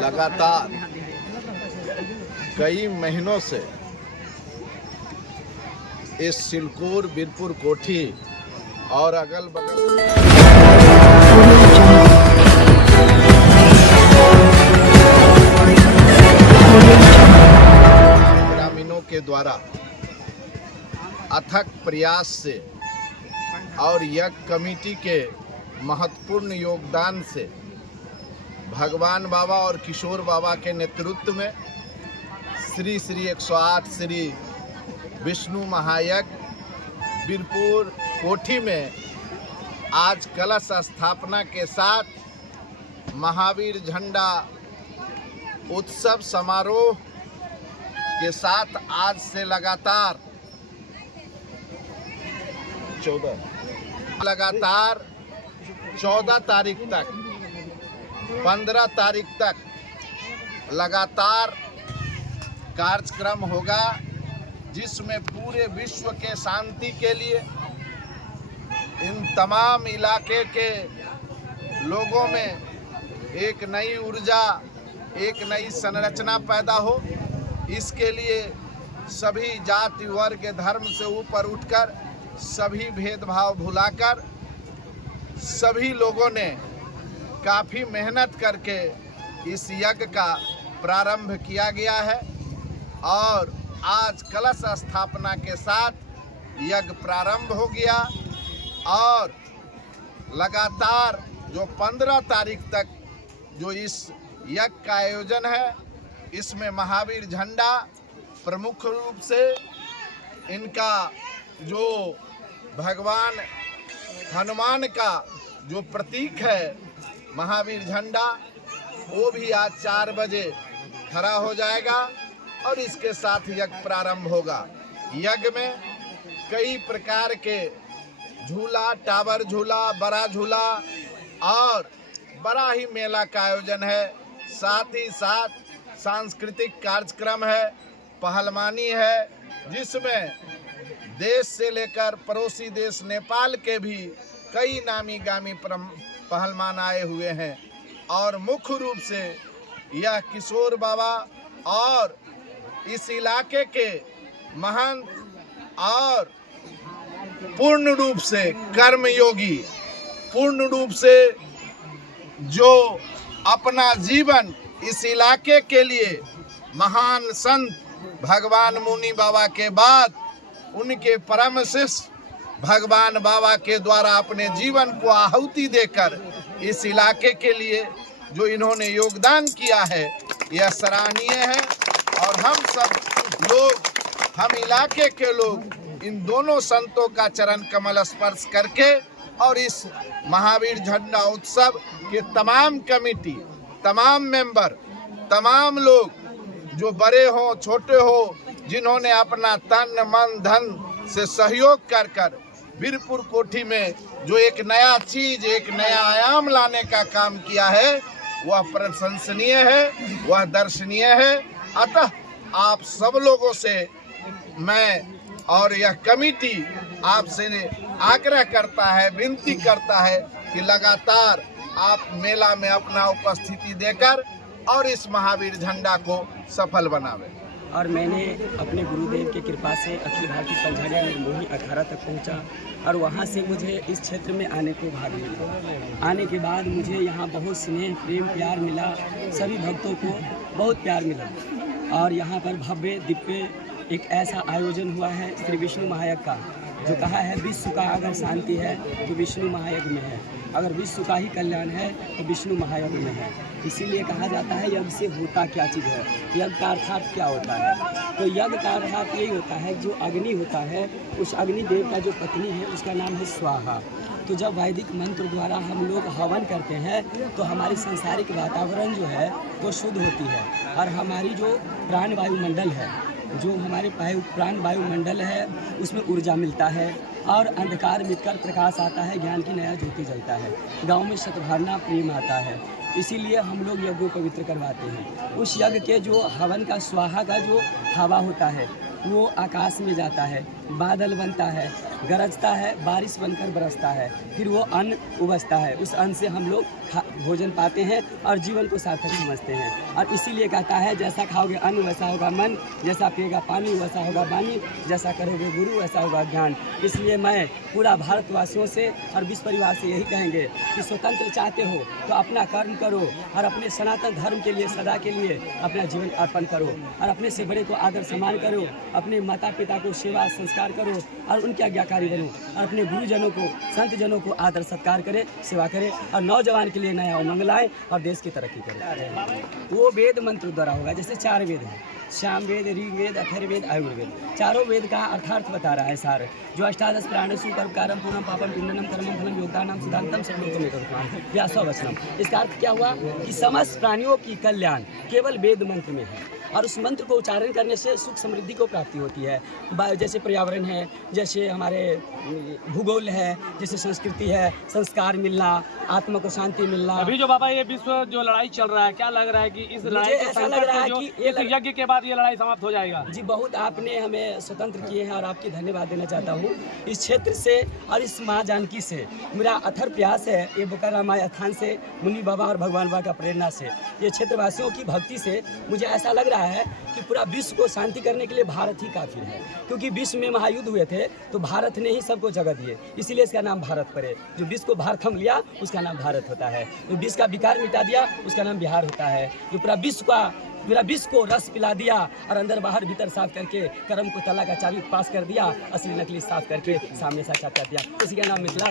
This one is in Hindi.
लगातार कई महीनों से इस सिलकुर बीरपुर कोठी और अगल बगल ग्रामीणों के द्वारा अथक प्रयास से और यज्ञ कमेटी के महत्वपूर्ण योगदान से भगवान बाबा और किशोर बाबा के नेतृत्व में श्री 108 श्री विष्णु महायज्ञ बीरपुर कोठी में आज कलश स्थापना के साथ महावीर झंडा उत्सव समारोह के साथ आज से लगातार 14 तारीख तक 15 तारीख तक लगातार कार्यक्रम होगा, जिसमें पूरे विश्व के शांति के लिए इन तमाम इलाके के लोगों में एक नई ऊर्जा, एक नई संरचना पैदा हो। इसके लिए सभी जाति वर्ग धर्म से ऊपर उठकर सभी भेदभाव भुलाकर सभी लोगों ने काफ़ी मेहनत करके इस यज्ञ का प्रारंभ किया गया है और आज कलश स्थापना के साथ यज्ञ प्रारंभ हो गया और लगातार जो 15 तारीख तक जो इस यज्ञ का आयोजन है, इसमें महावीर झंडा प्रमुख रूप से इनका जो भगवान हनुमान का जो प्रतीक है महावीर झंडा, वो भी आज 4 बजे खड़ा हो जाएगा और इसके साथ यज्ञ प्रारंभ होगा। यज्ञ में कई प्रकार के झूला, टावर झूला, बड़ा झूला और बड़ा ही मेला का आयोजन है। साथ ही साथ सांस्कृतिक कार्यक्रम है, पहलवानी है, जिसमें देश से लेकर पड़ोसी देश नेपाल के भी कई नामी गामी पहलवान आए हुए हैं और मुख्य रूप से यह किशोर बाबा और इस इलाके के महंत और पूर्ण रूप से कर्मयोगी, पूर्ण रूप से जो अपना जीवन इस इलाके के लिए महान संत भगवान मुनि बाबा के बाद उनके परम शिष्य भगवान बाबा के द्वारा अपने जीवन को आहुति देकर इस इलाके के लिए जो इन्होंने योगदान किया है, यह सराहनीय है। और हम सब लोग, हम इलाके के लोग इन दोनों संतों का चरण कमल स्पर्श करके और इस महावीर झंडा उत्सव के तमाम कमेटी, तमाम मेंबर, तमाम लोग जो बड़े हो छोटे हो, जिन्होंने अपना तन मन धन से सहयोग कर बीरपुर कोठी में जो एक नया चीज, एक नया आयाम लाने का काम किया है, वह प्रशंसनीय है, वह दर्शनीय है। अतः आप सब लोगों से मैं और यह कमेटी आपसे आग्रह करता है, विनती करता है कि लगातार आप मेला में अपना उपस्थिति देकर और इस महावीर झंडा को सफल बनावें। और मैंने अपने गुरुदेव की कृपा से अखिल भारतीय पंचांग निर्मोही अखाड़ा तक पहुंचा और वहां से मुझे इस क्षेत्र में आने को भाग मिला। आने के बाद मुझे यहाँ बहुत स्नेह, प्रेम, प्यार मिला। सभी भक्तों को बहुत प्यार मिला और यहाँ पर भव्य दिव्य एक ऐसा आयोजन हुआ है श्री विष्णु महायज्ञ का, जो कहा है विश्व का अगर शांति है तो विष्णु महायज्ञ में है, अगर विश्व का ही कल्याण है तो विष्णु महायज्ञ में है। इसीलिए कहा जाता है यज्ञ से होता क्या चीज़ है, यज्ञ का अर्थात क्या होता है। तो यज्ञ का अर्थात यही होता है, जो अग्नि होता है उस अग्निदेव का जो पत्नी है उसका नाम है स्वाहा। तो जब वैदिक मंत्र द्वारा हम लोग हवन करते हैं तो हमारी सांसारिक वातावरण जो है वो शुद्ध होती है और हमारी जो प्राण वायुमंडल है, जो हमारे प्राण वायुमंडल है, उसमें ऊर्जा मिलता है और अंधकार मिटकर प्रकाश आता है, ज्ञान की नया ज्योति जलता है, गांव में सद्भावना प्रेम आता है। इसीलिए हम लोग यज्ञ को पवित्र करवाते हैं। उस यज्ञ के जो हवन का स्वाहा का जो हवा होता है वो आकाश में जाता है, बादल बनता है, गरजता है, बारिश बनकर बरसता है, फिर वो अन्न उबजता है। उस अन्न से हम लोग भोजन पाते हैं और जीवन को सार्थक समझते हैं। और इसीलिए कहता है जैसा खाओगे अन्न वैसा होगा मन, जैसा पिएगा पानी वैसा होगा वाणी, जैसा करोगे गुरु वैसा होगा ज्ञान। इसलिए मैं पूरा भारतवासियों से और विश्व परिवार से यही कहेंगे कि स्वतंत्र चाहते हो तो अपना कर्म करो और अपने सनातन धर्म के लिए सदा के लिए अपना जीवन अर्पण करो और अपने से बड़े को आदर सम्मान करो, अपने माता पिता को सेवा संस्कार करो और उनके आज्ञाकारी बनो और अपने गुरुजनों को संत जनों को आदर सत्कार करे, सेवा करे और नौजवान के लिए नया उमंग लाए और देश की तरक्की करे। वो वेद मंत्र द्वारा होगा। जैसे 4 वेद हैं, साम वेद, ऋग्वेद, अथर्ववेद, आयुर्वेद। चारों वेद का अर्थार्थ बता रहा है सार, जो अष्टादश प्राणसु कर्मकारम पूर्णम पापम पिंडनम कर्मम फलम योगदानम सिद्धांतम सब लोगों में करुणाम व्यासवचनम। इसका अर्थ क्या हुआ कि समस्त प्राणियों की कल्याण केवल वेद मंत्र में है और उस मंत्र को उच्चारण करने से सुख समृद्धि को प्राप्ति होती है। जैसे पर्यावरण है, जैसे हमारे भूगोल है, जैसे संस्कृति है, संस्कार मिलना, आत्मा को शांति मिलना। अभी जो बाबा ये विश्व जो लड़ाई चल रहा है, क्या लग रहा है कि इस लड़ाई के ऐसा लग रहा है कि इस यज्ञ के बाद ये लड़ाई समाप्त हो जाएगा? जी बहुत आपने हमें स्वतंत्र किए हैं और आपकी धन्यवाद देना चाहता हूँ। इस क्षेत्र से और इस माँ जानकी से मेरा अथर प्रयास है, ये बुकाराम स्थान से मुनि बाबा और भगवान बाबा का प्रेरणा से, ये क्षेत्रवासियों की भक्ति से मुझे ऐसा लग रहा है कि पूरा विश्व को शांति करने के लिए भारत ही काफी है। क्योंकि विश्व में महायुद्ध हुए थे तो भारत ने ही सबको जगह दिए, इसीलिए इसका नाम भारत पड़े। जो विश्व को भार थम लिया उसका नाम भारत होता है, जो विश्व का विकार मिटा दिया उसका नाम बिहार होता है, जो पूरा विश्व को रस पिला दिया और अंदर बाहर भीतर साफ करके कर्म को तला का चाबी पास कर दिया, असली नकली साफ करके सामने साक्षात कर दिया, इसी का नाम मिथिला।